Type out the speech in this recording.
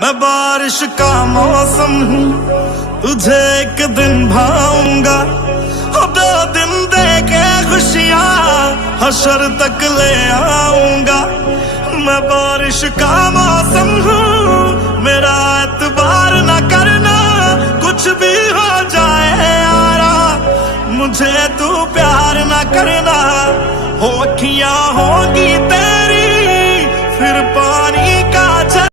मैं बारिश का मौसम हूँ, तुझे एक दिन भाऊंगा। 2 दिन दे के खुशियाँ हशर तक ले आऊंगा। मैं बारिश का मौसम हूँ, मेरा एतबार न करना, कुछ भी हो जाए यारा, मुझे तू प्यार न करना। हो अखियाँ होगी तेरी फिर पानी का